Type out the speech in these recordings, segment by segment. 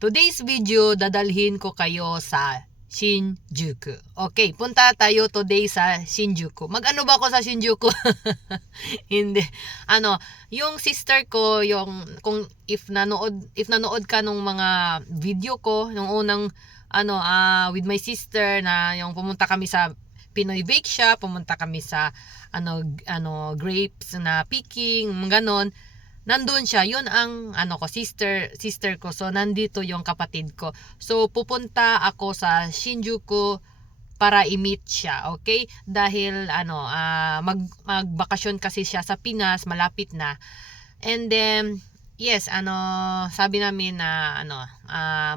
Today's video, dadalhin ko kayo sa Shinjuku. Okay, punta tayo today sa Shinjuku. Mag-ano ba ako sa Shinjuku? Hindi. Yung sister ko, if nanood ka nung mga video ko, nung unang with my sister na yung pumunta kami sa Pinoy Bake Shop, pumunta kami sa grapes na picking, ganon. Nandun siya, yun ang sister ko. So nandito yung kapatid ko. So pupunta ako sa Shinjuku para i-meet siya, okay? Dahil magbakasyon kasi siya sa Pinas, malapit na. And then yes, sabi namin na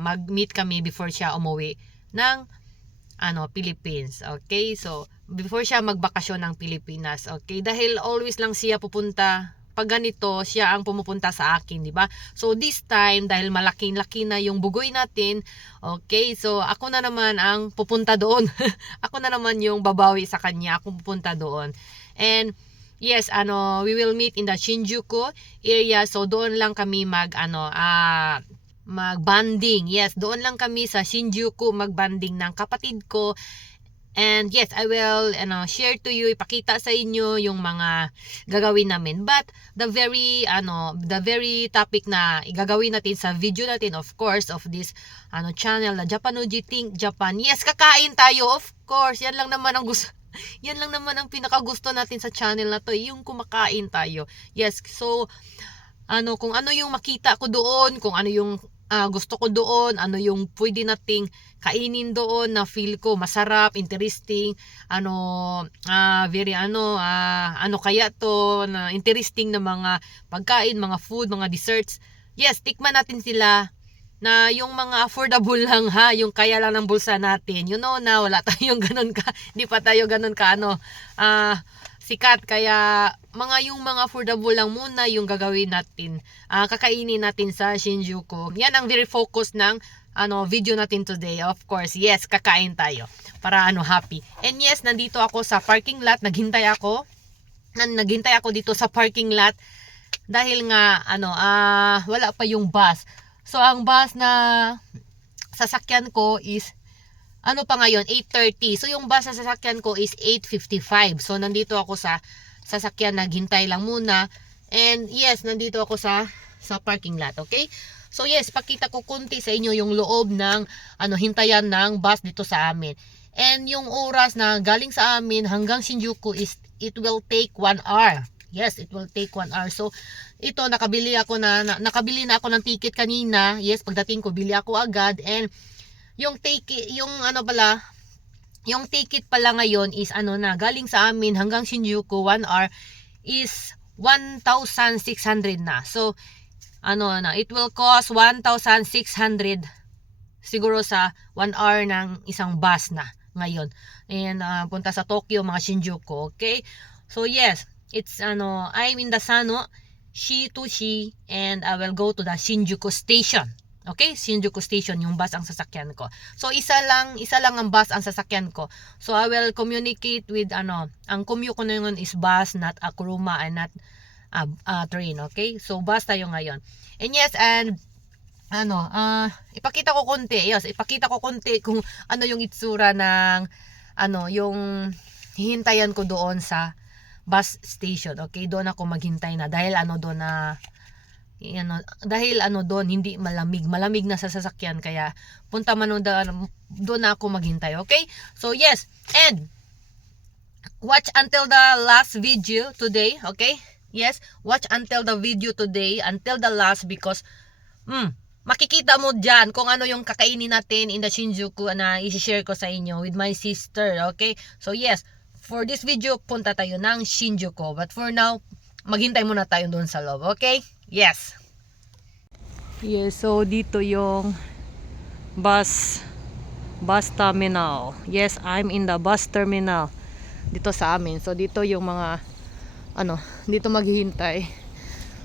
mag-meet kami before siya umuwi ng Philippines. Okay? So before siya magbakasyon ng Pilipinas, okay? Dahil always lang siya pupunta pag ganito, siya ang pumupunta sa akin, di ba? So this time, dahil malaki-laki na yung bugoy natin, okay, so ako na naman ang pupunta doon. Ako na naman yung babawi sa kanya, ako pupunta doon. And yes, we will meet in the Shinjuku area. So doon lang kami mag-banding. Yes, doon lang kami sa Shinjuku mag-banding ng kapatid ko. And yes, I will share to you, ipakita sa inyo yung mga gagawin namin. But the very topic na igagawin natin sa video natin, of course, of this channel na Japanoji Think Japan. Yes, kakain tayo, of course. Yan lang naman ang gusto. Yan lang naman ang pinakagusto natin sa channel na to, yung kumakain tayo. Yes, so kung ano yung makita ko doon, kung ano yung gusto ko doon, ano yung pwede nating kainin doon na feel ko masarap, interesting, kaya to, na interesting na mga pagkain, mga food, mga desserts. Yes, tikman natin sila na yung mga affordable lang ha, yung kaya lang ng bulsa natin. You know na wala tayong ganun hindi pa tayo ganun sikat, kaya yung mga affordable lang muna yung gagawin natin, kakainin natin sa Shinjuku. Yan ang very focus ng video natin today. Of course, yes, kakain tayo para happy. And yes, nandito ako sa parking lot, naghintay ako dito sa parking lot dahil nga wala pa yung bus. So ang bus na sasakyan ko is pa ngayon, 8:30. So yung bus sa sasakyan ko is 8:55. So nandito ako sa sasakyan, naghintay lang muna. And yes, nandito ako sa parking lot, okay? So yes, pakita ko kunti sa inyo yung loob ng hintayan ng bus dito sa amin. And yung oras na galing sa amin hanggang Shinjuku is it will take 1 hour. Yes, it will take 1 hour. So ito, nakabili na ako ng ticket kanina. Yes, pagdating ko bili ako agad. And yung ticket pala ngayon is galing sa amin hanggang Shinjuku 1 hour is 1,600 na. So it will cost 1,600 siguro sa 1 hour ng isang bus na ngayon. And punta sa Tokyo, mga Shinjuku, okay? So yes, it's I'm in the Sano Shitushi and I will go to the Shinjuku station. Okay, Shinjuku station yung bus ang sasakyan ko. So isa lang ang bus ang sasakyan ko. So I will communicate with ang commute ko na yun is bus, not a kuruma and not train, okay? So bus tayo ngayon. And yes, and ipakita ko konti kung ano yung itsura ng yung hihintayan ko doon sa bus station. Okay, doon ako maghintay na dahil doon na doon hindi malamig na sa sasakyan, kaya punta man doon na ako maghintay, okay? So yes, and watch until the last video today, okay? Yes, watch until the video today, until the last, because makikita mo dyan kung ano yung kakainin natin in the Shinjuku na i-share ko sa inyo with my sister, okay? So yes, for this video punta tayo ng Shinjuku, but for now maghintay muna tayo doon sa loob, okay? Yes. Yes, so dito yung bus terminal. Yes, I'm in the bus terminal dito sa amin. So dito yung mga dito maghihintay.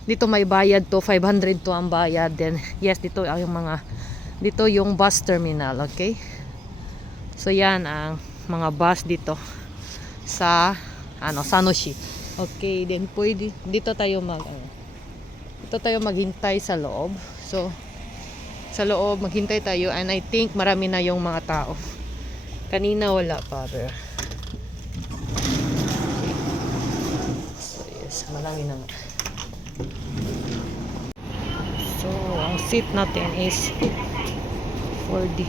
Dito may bayad to, 500 to ang bayad. Then yes, dito yung bus terminal, okay? So yan ang mga bus dito sa Sanoshi. Okay, then dito tayo maghintay sa loob. So sa loob, maghintay tayo, and I think marami na yung mga tao. Kanina wala pa, pero so yes, marami na nga. So ang seat natin is 4D.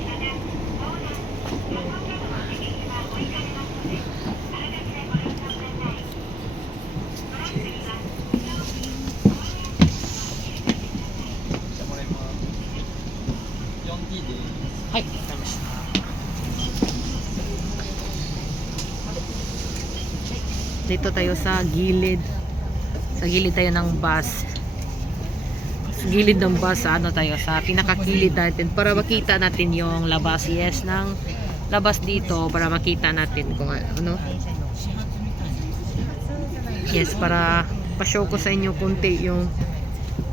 Hi. Dito tayo sa gilid. Sa gilid tayo ng bus. Sa gilid ng bus, sa ano tayo, sa pinakakilid natin para makita natin yung labas. Yes, ng labas dito para makita natin kung ano. Yes, para pa-show ko sa inyo kunti yung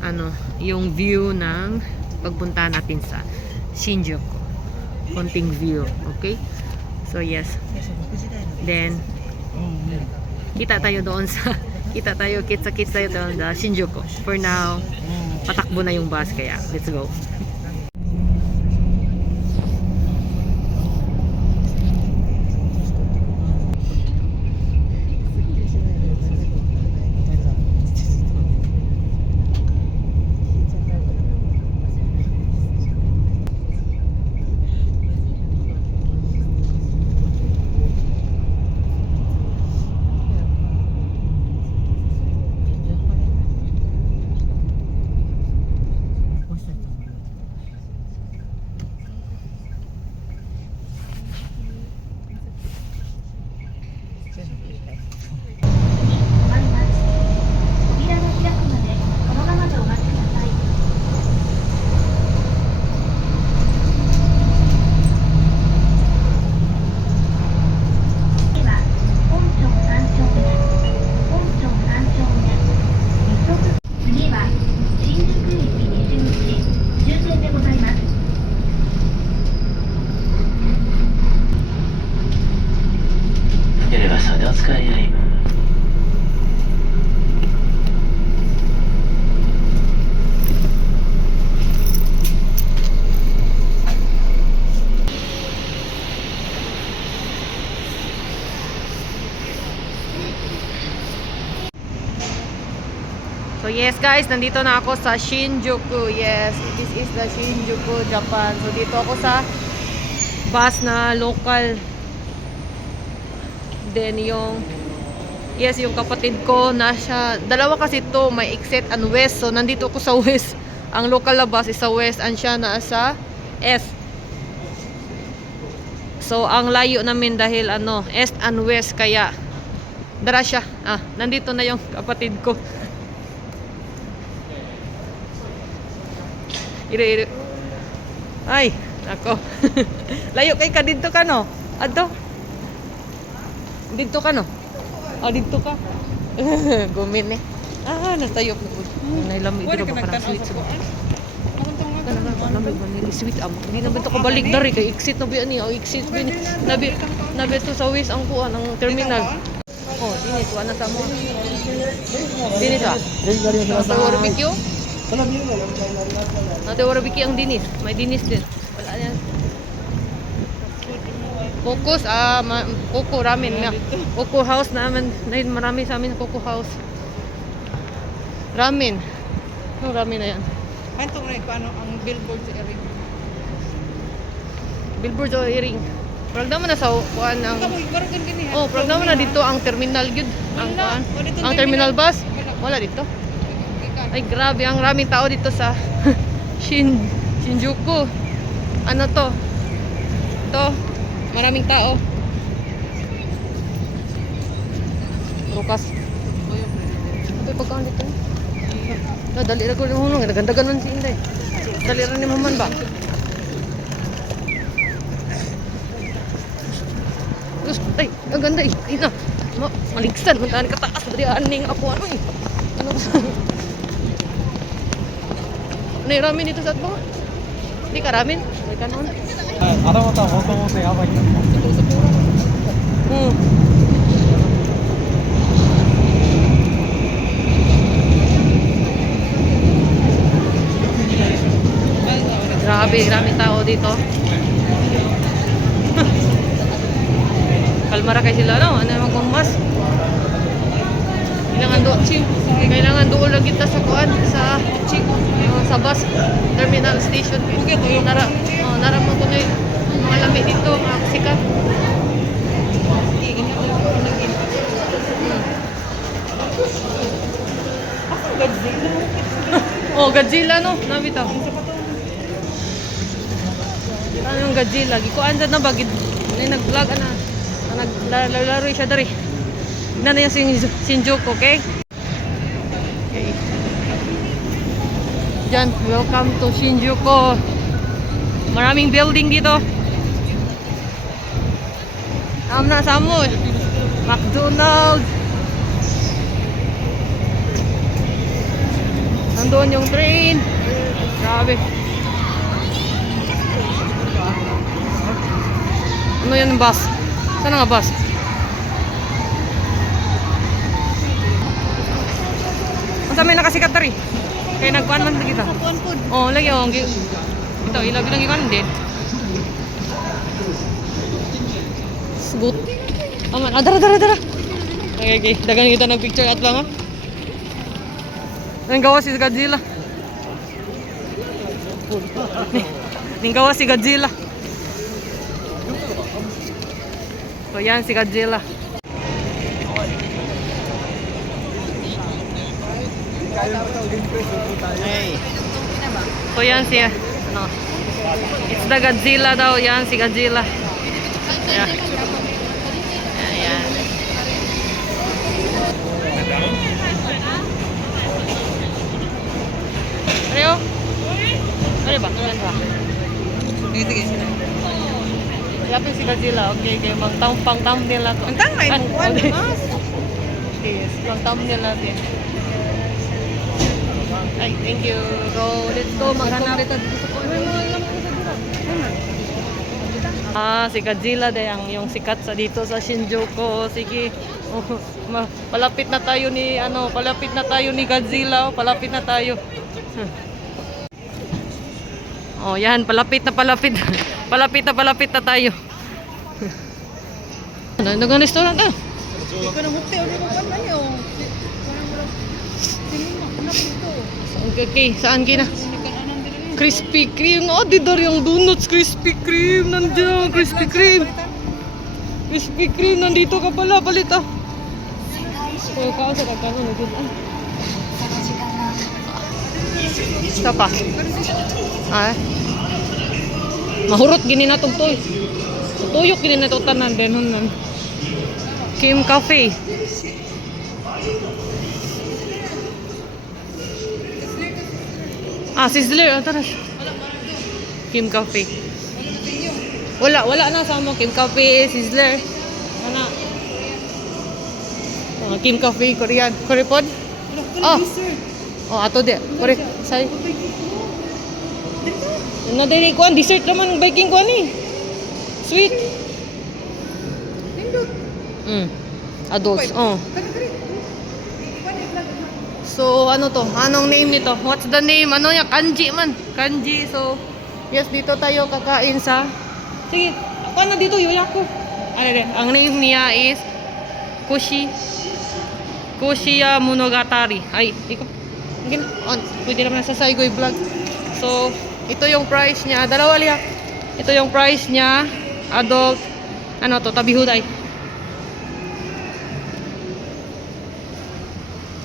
ano, yung view ng pagpunta natin sa Shinjuku. Konting view, okay? So yes. Then kita tayo doon sa kita tayo doon sa Shinjuku. For now, patakbo na yung bus kaya let's go. So yes guys, nandito na ako sa Shinjuku. Yes, this is the Shinjuku, Japan. So dito ako sa bus na local. Then yung yung kapatid ko nasa, dalawa kasi to, may exit and west. So nandito ako sa west. Ang local na bus is sa west and siya nasa S. So ang layo namin dahil ano, east and west kaya dara siya. Nandito na yung kapatid ko. Ire. Ay, ako. Layo kay ka dito ka no? Adto. Dito ka no? Dito ka. Gumin eh. Natayo ko. Nailami dito ba parang sweet. Sweet amo. Hindi naman to kabalik dari kay exit na ba ni? Exit bin. Nabi to sa west ang kuan ang terminal. Dini to ana sa mo. Dini sa. Sa barbecue. Nate warabiki ang dinis. May dinis din. Wala yan. Focus, Coco ramen na. Coco house naman. Marami sa amin Coco house. Ramen. Ano ramen na yan? Ito na ano ang billboard sa Ering. Billboard sa Ering. Programa na sa kuan ang programa na dito ang terminal gyud. Ang terminal bus. Wala dito. Ay grabe, ang raming tao dito sa Shinjuku. Ano to? Ito, maraming tao. Rukas. Ito pagkaan dito. Dali ra ko ng hunong, ganda ganon si Inday. Dali ra ni man ba? Terus, ay, ang ganda eh. Ay na. Maligsan, mantahan ka taas. Dari aning ako ano eh. Ano ba? May ramen dito sa atbang? Hindi ka ramen? May kanon? Aramata, hoto-hoto yabay. Ito sa puro. Grabe, maraming tao dito. Kalmara kay sila, no? Ano naman kung mas? Kailangan doon lang kita sa kuan sa bus terminal station. Nara mo ko na mga lami dito, mga sikat. Oh, Godzilla no, nabi ta. Ano yung Godzilla? Gikuan na bagid. Nag-vlog ana. Naglalaro siya dari. Tignan na yung Shinjuku, okay? Okay. Diyan, welcome to Shinjuku. Maraming building dito. Na Samud. McDonald's. Nandoon yung train. Grabe. Ano yan yung bus? Saan nga bus? Ang may nakasikat tari. Kaya nagkuhan man kita. Oo, lagi oh. Ito, ilagi lang ikan din. Sugot. Aman, dara. Okay. Dagan kita ng picture at lang ha. Nang gawa si Godzilla. Nang gawa si Godzilla. So yan si Godzilla. So yan si ano? It's the Godzilla daw. Yan si Godzilla. Yeah. Ayan. Ayo. Ano ba? Ano ba? Sige. Yapin si Godzilla. Okay, pang thumbnail ako. Ang tangay mo, kuan Okay. mas. Yes, pang thumbnail natin. Ay, thank you. So, let's go. Maghanap. Si Godzilla yung sikat sa dito sa Shinjuku. Sige. Oh, palapit na tayo ni Godzilla. Palapit na tayo. Oh, yan, palapit na palapit na tayo. Ano ng restaurant ah? Okay, saan kina? Krispy Kreme. Oh, dito yung donuts. Krispy Kreme. Nandiyan. Krispy Kreme. Krispy Kreme. Nandito ka pala. Palit ah. Oh, kaasa ka ka. Isa pa. Ah. Mahurot gini na tugtoy. Tuyok gini na tanan din hunan. Kim Cafe. Sizzler. Tara. Kim Cafe. Wala na sa mo. Kim Cafe, Sizzler. Ana. Kim Cafe, Korean. Korepod? Oh, ato di. Kore. Say. Nadiri kuan dessert naman baking kuan ni. Sweet. Adults. Oh. So, ano to? Anong name nito? What's the name? Ano niya? Kanji man. Kanji. So, yes, dito tayo kakain sa... Sige, ako na dito, Yuyako. Ano rin? Ang name niya is Kushiya Monogatari. Ay, ikaw. Pwede naman sa Saigoy vlog. So, ito yung price niya. Dalawa liha. Ito yung price niya. Adult. Ano to? Tabihuday.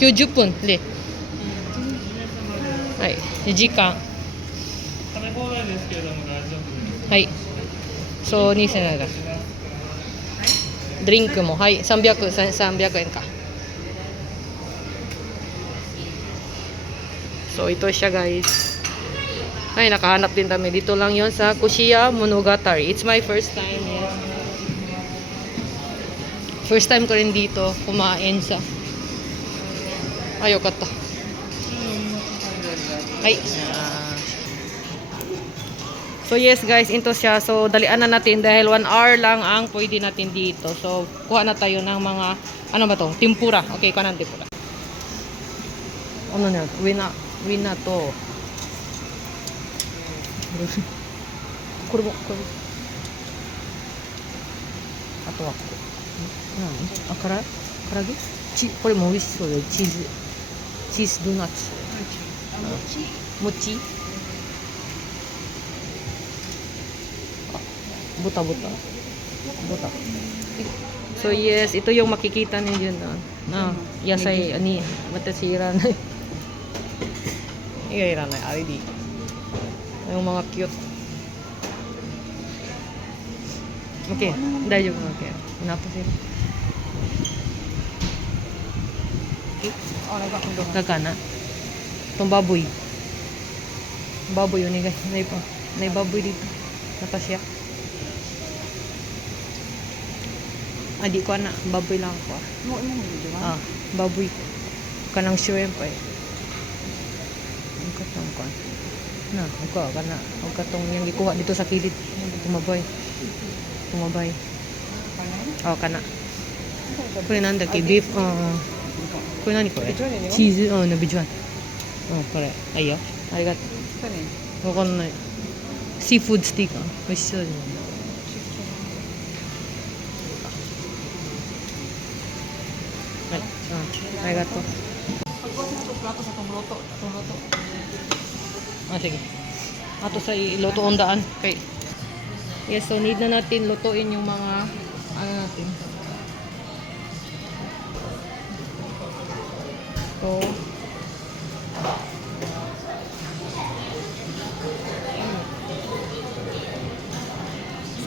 90分で、はい、2時間。食べ放題ですけれども大丈夫です。はい。そう、2000円だ。ドリンクも、はい、300円か。So, ito siya guys. Ay, nakahanap din kami. Dito lang yon sa Kushiya Monogatari. It's my first time. Yes. First time ko rin dito kumain sa... Ay, yokata. Ay. So yes guys, ito siya. So dalian na natin dahil 1 hour lang ang pwede natin dito. So kuha na tayo ng mga, ano ba to? Tempura. Okay, kuha na tempura. Ano na? Wina to. これもこれあとは何唐揚げこれも美味しそうでチーズドーナツ餅buta. So yes, ito yung makikita niyo dyan na yasay ani watashi iranai. Iranai ari di. Yung mga cute. Okay, dayo ko okay. Nato sila. Gagana. Itong baboy. Baboy yun guys. Nay baboy dito. Napasya. Di ko na. Baboy lang ako. Baboy. Kanang shrimp eh. Ang katong ko. Na, ako kana. Ang katong yung ikuha dito sa kilid. Tumabay. Kana. Kung nanda kay beef. Kung nani ko eh. Cheese. Nabijuan. Kore. Ayo. Arigato. Wakan na. Seafood steak. Oishishou desu. Arigato. Sige. Ato sa ilutoon daan. Okay. Yes, so need na natin lutuin yung mga natin.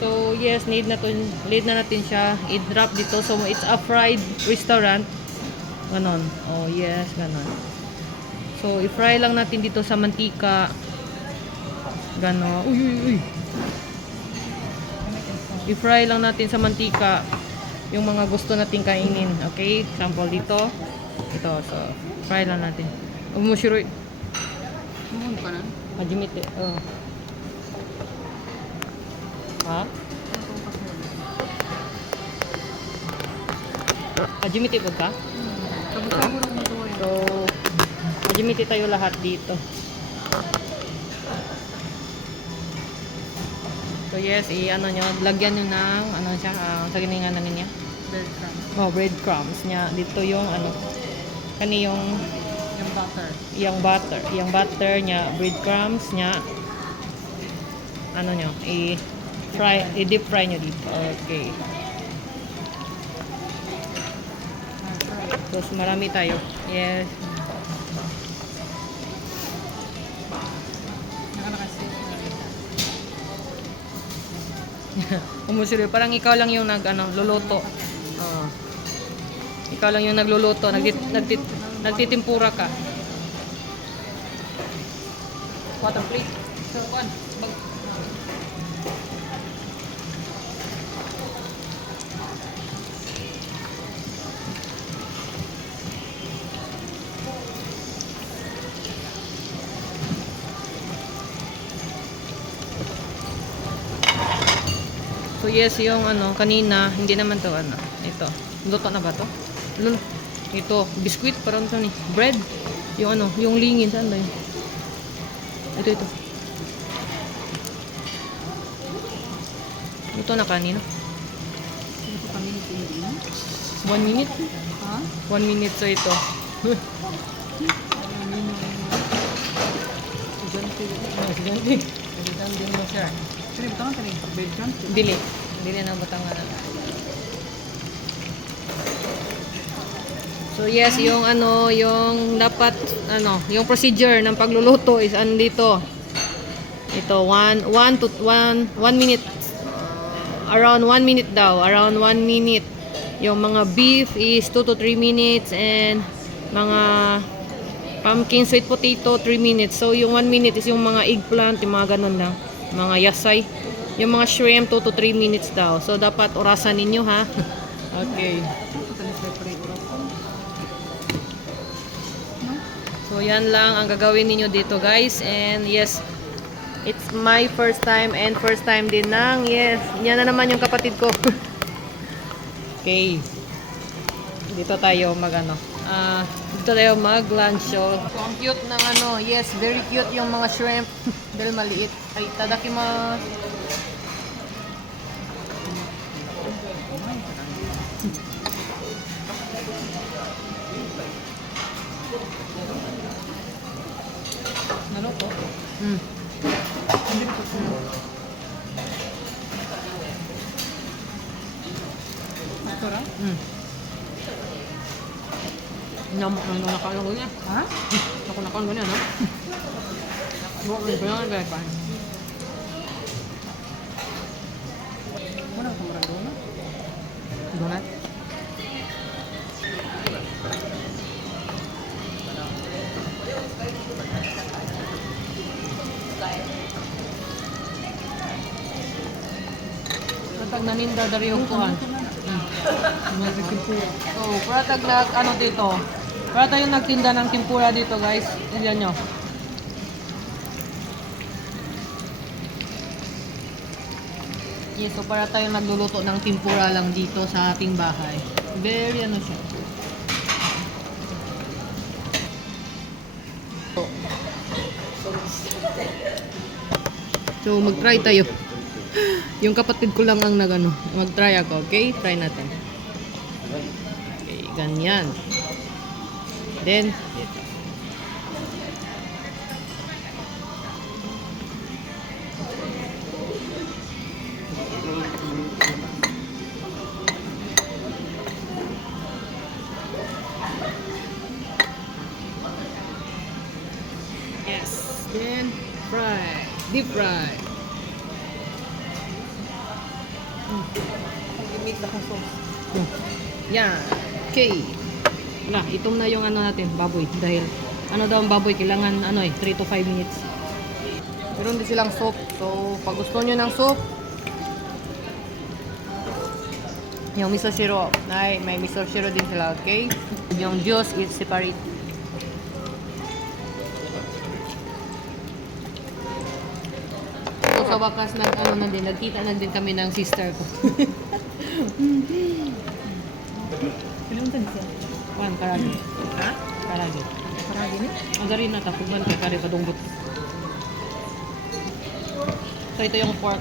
So yes, need na natin siya i-drop dito. So it's a fried restaurant. Ganon. Oh yes, ganon. So i-fry lang natin dito sa mantika. Ganon. Uy. I-fry lang natin sa mantika yung mga gusto nating kainin. Okay? Example dito. Ito. So fry lang natin. Umushiroi. Hajimete. Ha? Hajimete ba ka? So, hajimete tayo lahat dito. So yes, lagyan nyo ng siya, sa gininganan niya. Breadcrumbs. Breadcrumbs niya. Dito yung yung butter. Yung butter niya, breadcrumbs niya. I-deep fry nyo dito. Okay. Tapos marami tayo. Yes. Umusiri. Parang ikaw lang yung luluto. Ikaw lang yung nagluluto. Nagtitimpura ka. Water plate. So, So yes, yung kanina, hindi naman to ito. Luto na ba to? Ito, biskuit parang to ni. Bread. Yung lingin saan ba yun? Ito. Luto na kanina. 1 minute? 1 minute so ito. Dili na batangan. So yes, yung dapat yung procedure ng pagluluto is andito. Ito 1 minute. Around 1 minute daw, around 1 minute. Yung mga beef is 2 to 3 minutes and mga pumpkin sweet potato 3 minutes. So yung 1 minute is yung mga eggplant, yung mga ganun lang, mga yasay. Yung mga shrimp 2 to 3 minutes daw. So dapat orasan ninyo ha. Okay. So yan lang ang gagawin ninyo dito guys. And yes, it's my first time and first time din ng yan na naman yung kapatid ko. Okay. Dito tayo Dito tayo mag-lunch. So, ang cute ng ano. Yes, very cute yung mga shrimp. Dahil maliit. Ay, tadakimasu. Naluto. Mm. Hindi ko po. Ito lang? Mm. Nakaano ko niya. Ha? Nakaano ko niya, no? Kailangan kaya pa. Wala ko marang doon. Donut? Katag naninda dari yung kuhan. So, pratag nag ano dito. Pratag yung nagtinda ng tempura dito, guys. Tingnan nyo. Yes, so para tayong nagluluto ng tempura lang dito sa ating bahay. Very ano siya. So, mag-try tayo. Yung kapatid ko lang ang nagano. Mag-try ako, okay? Try natin. Okay, ganyan. Then, yes. Then, fry. Deep fry. Limit na kong sauce. Yan. Okay. Wala, itom na yung ano natin, baboy. Dahil, ano daw ang baboy, kailangan 3 to 5 minutes. Meron din silang soup. So, pag gusto nyo ng soup, yung miso shiro. Ay, may miso shiro din sila, okay? Yung juice is separate. So, sa wakas, nagkita na din kami ng sister ko. Ilang taon siya? Juan, karagi. Ha? Karagi. Paragi ni? Ang garin na tapugan kay kari padunggot. So ito yung pork.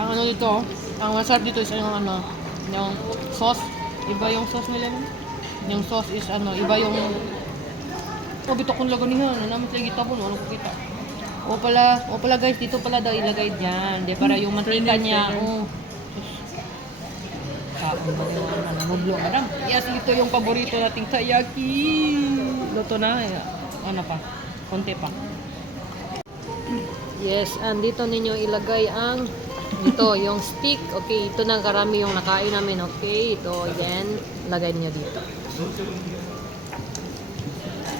Ang ano dito, ang masarap dito is yung yung sauce. Iba yung sauce nila nun. Yung sauce is iba yung bito kong laga niya. Nanamit lagi tapon, ano ko kita. O pala guys, dito pala daw ilagay diyan. Di para yung mantika niya. Oh. Kaon ba yung namublo, madam? Yes, ito yung paborito nating taiyaki. Luto na. Ano pa? Konti pa. Yes, and dito ninyo ilagay ang yung stick. Okay, ito na karami yung nakain namin. Okay, ito, yan. Lagay niyo dito.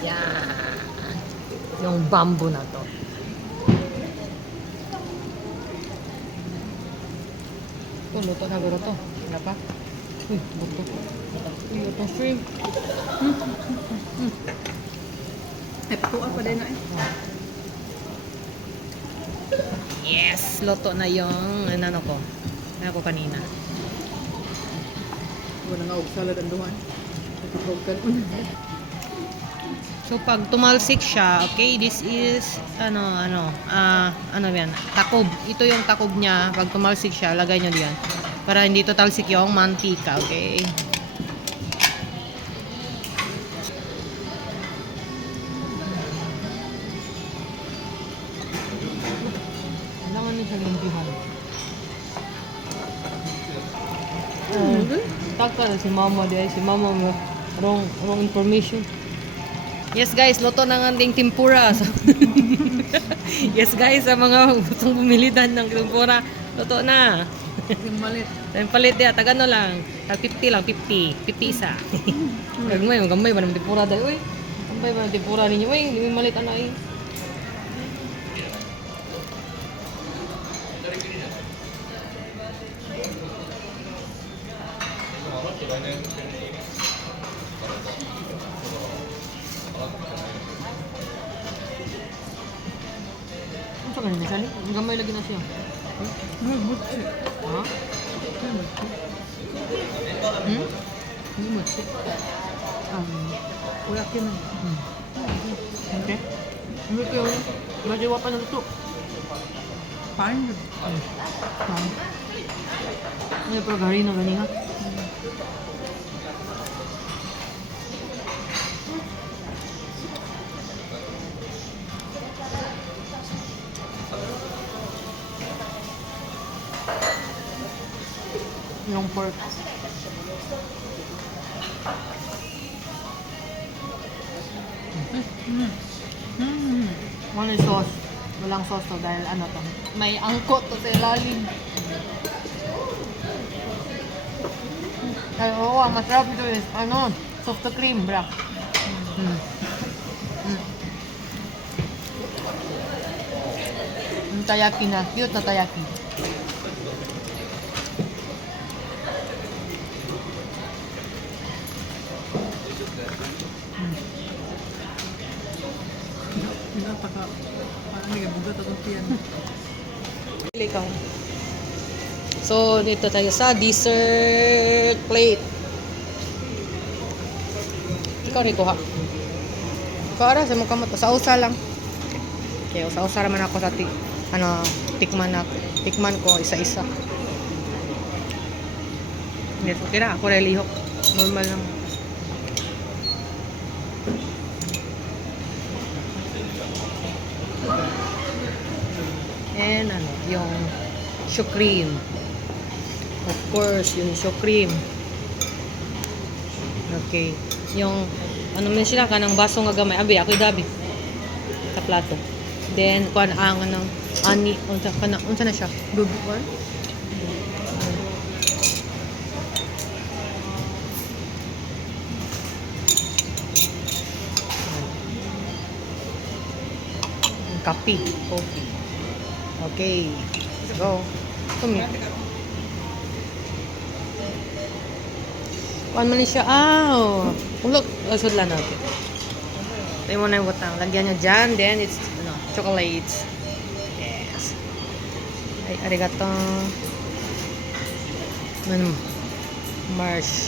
Yan. Yung bamboo na to. Oh, luto na guro to. Wala pa? Uy, buto. Uy, ito shrimp. Ay, patuan pa din na eh. Yes, luto na yung ano ko kanina. Wala nga og salad ang duhan. Ipapagkan. So pag tumalsik siya, okay, this is ano yan, takob. Ito yung takob niya. Pag tumalsik siya, lagay nyo diyan para hindi to talsik yung mantika, okay? Kailangan niya sa limpihan. Takal si mama dia, si mama mo wrong information. Yes guys, luto na ng ding tempura. So, yes guys, sa mga gustong bumili dan ng tempura, luto na. Yung malit. Then palit dia, tagano lang. Tag 50 lang, 50 isa. Gamay man ng tempura dai, oy. Gamay man ng tempura ninyo, oy, hindi malit ana ay. Ano sa man na siya ni. Ang gamay lagi na siya. Mutsi. Ha? Mutsi. Hmm? Mutsi. Kuya Kim. Okay. Ano kayo? Medyo pa na luto. Paano? Ano pero gari na gani ha? Yung pork. Ano yung sauce? Walang sauce to dahil ano to? May angkot to sa ilalim. Ay, oo, ang masarap ito is, ano, soft cream, bra. Yung tayaki na, cute na tayaki. Pinapaka. Parang may bugat atong tiyan. Ikaw. So, dito tayo sa dessert plate. Ikaw rin kuha. Para sa mukha mo to. Sausa lang. Okay, sausa naman ako sa tikman ko isa-isa. Yes, okay na. Ako rin lihok. Normal lang. And ano, yung shoe cream. Of course, yung shoe cream. Okay. Yung, ano man sila, kanang baso nga gamay. Abi, ako'y dabi. Sa plato. Then, kuan ang, ano, ani, unsa na siya? Duduan? Kape. Coffee. Okay. Let's go. Kumi. Kuan man siya. Ulok. Lasod lang natin. Tayo mo na yung butang. Lagyan nyo dyan. Then, it's, ano, chocolates. Yes. Ay, arigato. Ano?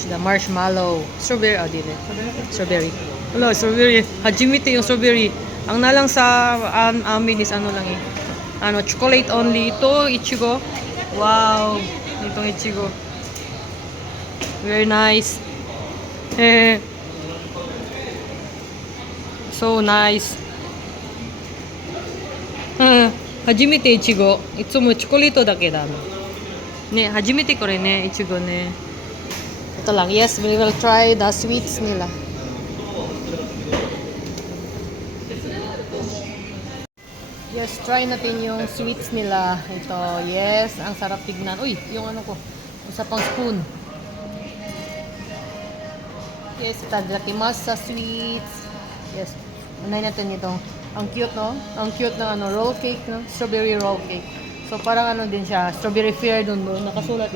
The marshmallow. Strawberry. Din eh. Strawberry. Wala, strawberry. Hajimite yung strawberry. Ang nalang sa amin is ano lang eh. Ano, chocolate only. Ito, ichigo. Wow. Itong ichigo. Very nice. So nice. Hajimete ichigo. Itsumo chocolate dake da. Ne, hajimete kore ne, ichigo ne. Ito lang. Yes, we will try the sweets nila. Yes, try natin yung sweets nila. Ito, yes, ang sarap tignan. Uy, yung ano ko, isa pang spoon. Yes, itadakimasu sa sweets. Yes, unay natin itong, ang cute no? Ang cute na ano, roll cake no? Strawberry roll cake. So parang ano din siya, strawberry fair dun doon. Nakasulat,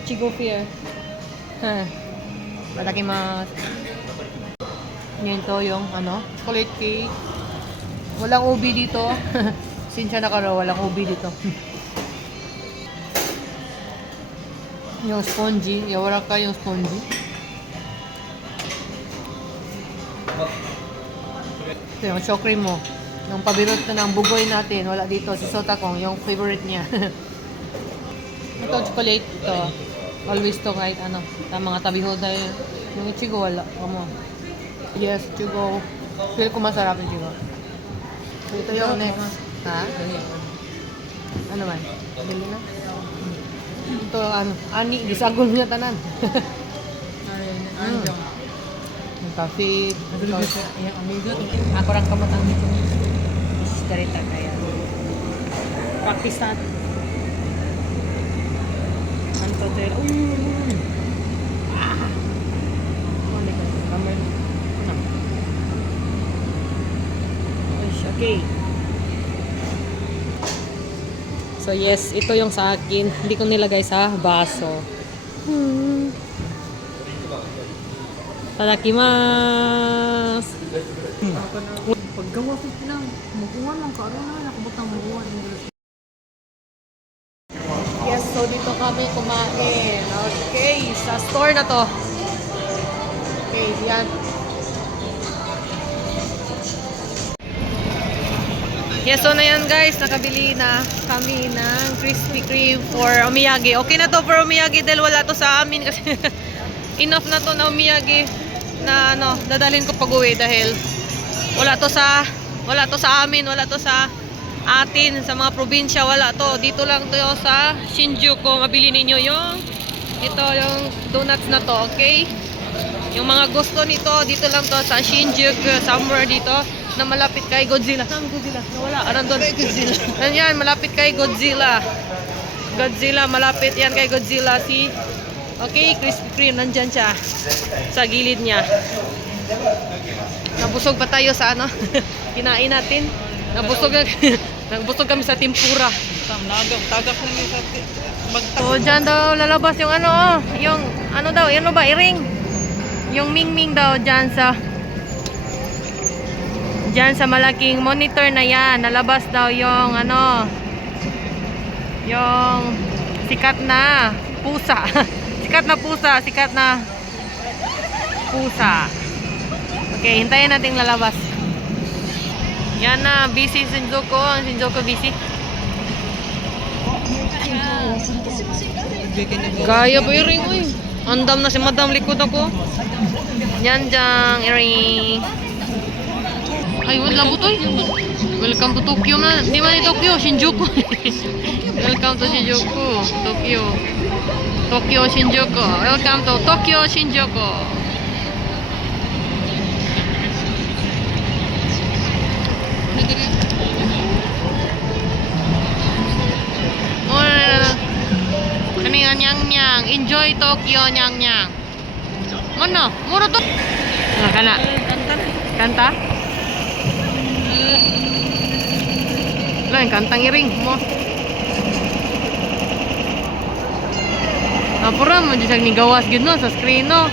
Ichigo fair. Itadakimasu. Yan to yung ano, chocolate cake. Walang ubi dito. Sinsya na karo, walang ubi dito. Yung spongy. Yawara ka yung spongy. Ito yung show cream mo. Yung pabirot na ng bugoy natin. Wala dito. Si Sotakong. Yung favorite niya. Ito chocolate. Ito. Always to kahit ano. Mga tabiho dahil. Yung ichigo wala. Kamo. Yes, ichigo. Feel ko masarap yung ichigo. So, ito yung next. Ha? Ano man? Dali na? Ito, ano? Ani, gisagol niya tanan. Yung coffee. Ako lang kamatang dito. Garita kaya. Practice natin. Ano to? Kamay. Okay. So yes, ito yung sa akin. Hindi ko nilagay sa baso. Tadakimasu. Ikaw ako lang. Makuha lang ka. Ano na, nakabutang makuha. Yes, so dito kami kumain. Okay, sa store na to. Okay, yan. Yes, so na yan guys, nakabili na kami ng Krispy Kreme for omiyage. Okay na to for omiyage dahil wala to sa amin kasi enough na to na omiyage na ano, dadalhin ko pag-uwi dahil wala to sa amin, wala to sa atin, sa mga probinsya, wala to. Dito lang to sa Shinjuku. Mabili ninyo yung yung donuts na to, okay? Yung mga gusto nito, dito lang to sa Shinjuku, somewhere dito na malapit kay Godzilla. Saan Godzilla? Nawala. Nandun. Yan, malapit kay Godzilla. Godzilla, malapit yan kay Godzilla. Okay, Krispy Kreme, nandyan siya. Sa gilid niya. Nabusog pa tayo sa ano? Kinain natin. Nabusog kami sa tempura. Tagak na niya sa So, dyan daw lalabas yung ano, yung ano daw, yan ba, iring? Yung ming-ming daw dyan sa malaking monitor na yan, nalabas daw yung ano, yung sikat na pusa. Sikat na pusa. Okay, hintayin natin lalabas. Yan na, busy Shinjuku. Ang Shinjuku busy. Gaya pa iring, uy. Andam na si madam, likod ako. Yan dyan, iring. Ay, wala po to eh. Welcome to Tokyo na. Di man Tokyo, Shinjuku. Welcome to Shinjuku, Tokyo. Tokyo, Shinjuku. Welcome to Tokyo, Shinjuku. Oh, kani nga nyang-nyang. Enjoy Tokyo, nyang-nyang. Mana? Mura to? Kana. Kanta? Lang kantang iring mo. Napura mo jud ni gawas gid no sa screen no.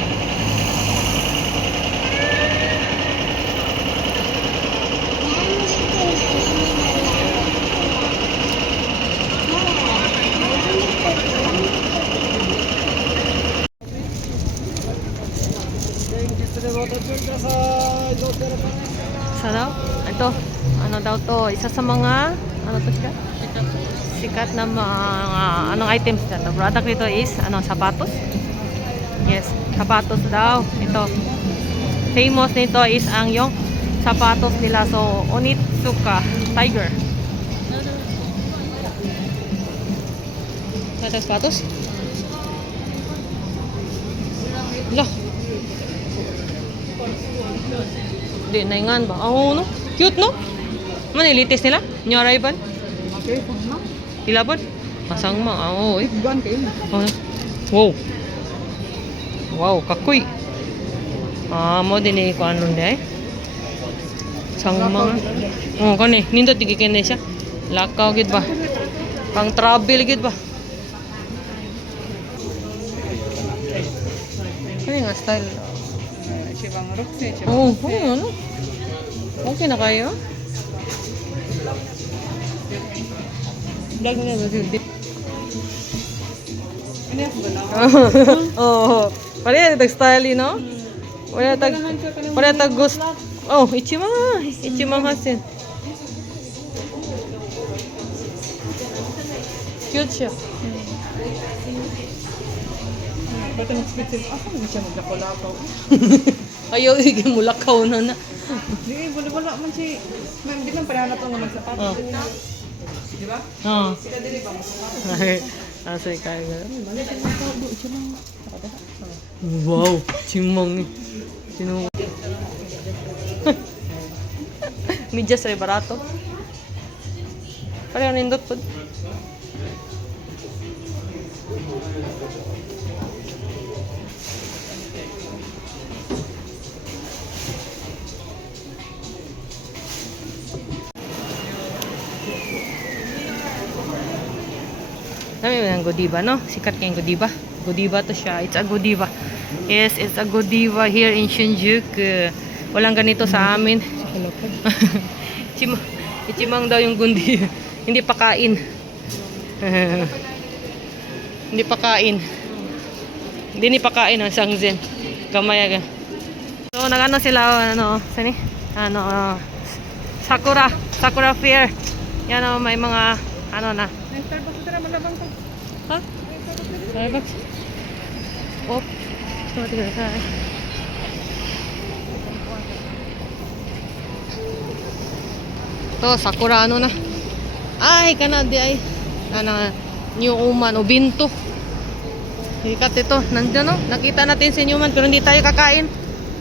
Sa daw? Ito, ano daw to? Isa sa mga, ano to siya? Sikat na mga, anong items na to? Product nito is, sapatos? Yes, sapatos daw. Ito. Famous nito is yung sapatos nila. So, Onitsuka Tiger. Ada sapatos? Lah. Di naingan ba? Oh, no? Cute, no? Mana latest nila? New arrival? Okay, pag na. Ilabot? Masang ma. Oh, eh. Iban kayo. Oh. Wow. Wow, kakoy. Mo din eh ko ano day. Sang mga. Oh, kani nindot tigi kene siya. Lakaw gid ba? Pang travel gid ba? Kani nga style. Chibang Roxy. Oh, ano? Okay na kayo? Vlog na ba siya? Ano yung ba na? Oh, pareha tag style, no? Pareha tag gusto. Oh, ichimang hasin. Cute siya. Ba't ang expensive? Ako hindi siya maglakaw-lakaw. Ayaw, iging mulakaw na na. Hindi, wala man si... Di man parang nato nga magsapatos. Di ba? Oo. Sila din ba magsapatos? Asay kaya nga. Balik ang mga tao, siya lang. Wow, chimang. Sino? Medyas ay barato. Pareho nindot po. Dami mo ng Godiva, no? Sikat kayong Godiva. Godiva to siya. It's a Godiva. Yes, it's a Godiva here in Shinjuku. Walang ganito sa amin. Ichimang daw yung gundi. Hindi pa kain. Hindi pa kain. Hindi ni pa kain ang sangzen. Gamay aga. So nagano sila sani? Sakura Fair. Yan may mga na. Starbucks ito naman labang ko. Ha? Starbucks. Oh. So tingnan sa. To Sakura na. Ay kanadi ay. New Uman o Binto. Ikat ito. Nandiyan no. Nakita natin si Newman pero hindi tayo kakain.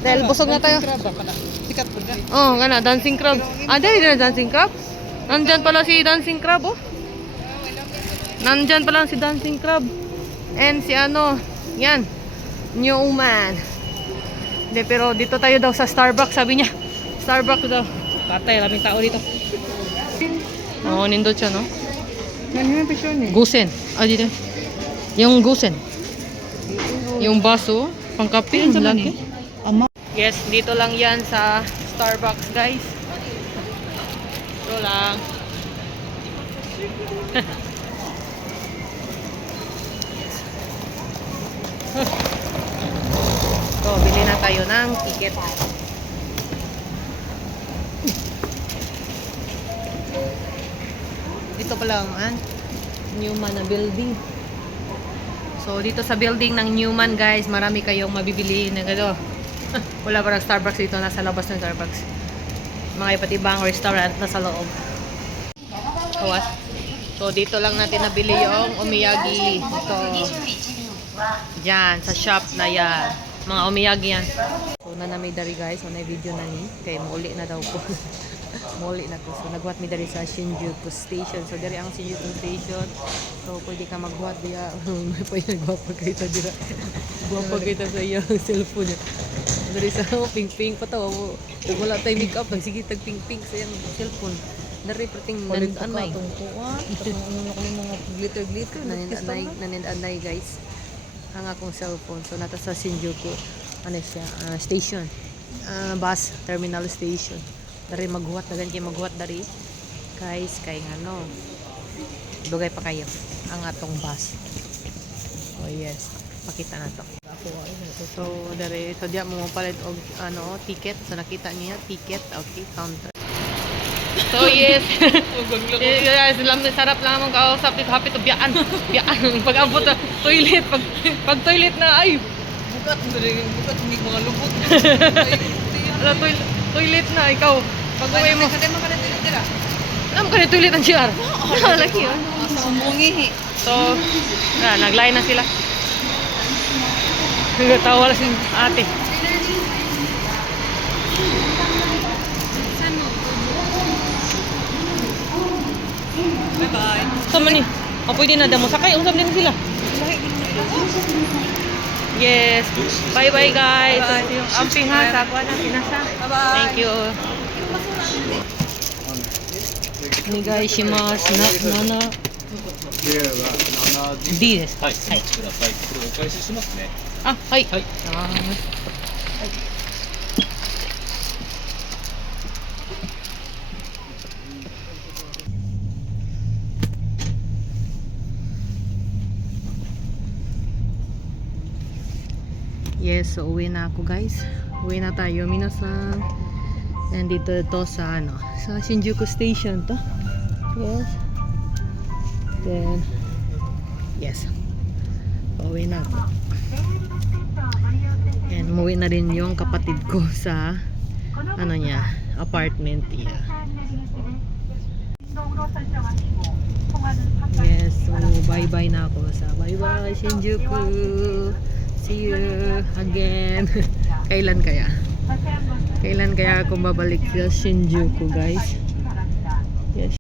Dahil busog na tayo. Sikat po ka. Oh, gana dancing crab. Dahil na dancing crab. Nandyan pala si dancing crab oh. Nandyan pala si dancing crab. And si yan. New Uman. Hindi, pero dito tayo daw sa Starbucks, sabi niya. Starbucks daw. Katay, maraming tao dito. Oo, nindot siya, no? Nandiyan yung pisyon eh. Gusen. Dito. Yung gusen. Yung baso, pangkape, laki. Ama. Yes, dito lang yan sa Starbucks, guys. Ito lang. So, bili na tayo ng ticket. Dito pa lang, Newman na building. So, dito sa building ng Newman, guys, marami kayong mabibili na gado. Wala pa ng Starbucks dito, nasa labas ng Starbucks. Mga iba't ibang restaurant nasa loob. Kawas. So, dito lang natin nabili yung omiyagi. Ito. Diyan, sa shop na yan. Mga omiyagi yan. So, nanamay dari guys. So, na-video na ni. Kaya mauli na daw po. Mauli na ko. So, nagwat mi dari sa Shinjuku Station. So, dari ang Shinjuku Station. So, pwede ka magwat diya. May pa yan. Gwapa kita dira. Gwapa kita sa iyang cellphone niya. Dari sa ping-ping pa to. Wala tayo make-up. Sige, tag-ping-ping sa iyang cellphone. Dari prating nananay. Mga glitter-glitter. Nananay guys. Ang akong cellphone. So, nata sa Shinjuku. Ano siya? Station. Bus. Terminal station. Dari maghuwat. Dagan kayo maghuwat dari. Guys, kay dugay pa kayo. Ang atong bus. Oh yes. Pakita na to. So, dari. So, diya mo palit og ticket. So, nakita niya. Ticket. Okay. Counter. So yes. Yes, sarap lang ang kausap dito. Happy to biyaan. Biyaan. Pag abot na toilet, pag toilet na ay Bukat hindi mga lubot. toilet na ikaw. Pag uwi mo. Kasi mo ka na tira. Alam ka na toilet ang CR. Laki yun. Sa umungi. So, nagline na sila. Tawa na si ate. Bye-bye. Sama ni. Pwede na damo. Sakay, usap din sila. Yes. Bye-bye guys. Amping ha. Sakwa na pinasa. Bye-bye. Thank you. Onegaishimasu. Nana. D です。はい、お待ちください。これお返ししますね。あ、はい。はい。 Yes, so uwi na ako guys. Uwi na tayo, minasan. Nandito ito sa sa Shinjuku Station to. Yes. Then, yes. Uwi na ako. And umuwi na rin yung kapatid ko sa niya, apartment niya. Yes, so bye-bye na ako sa bye-bye Shinjuku. See you again. Kailan kaya? Kailan kaya ako babalik sa Shinjuku, guys? Yes.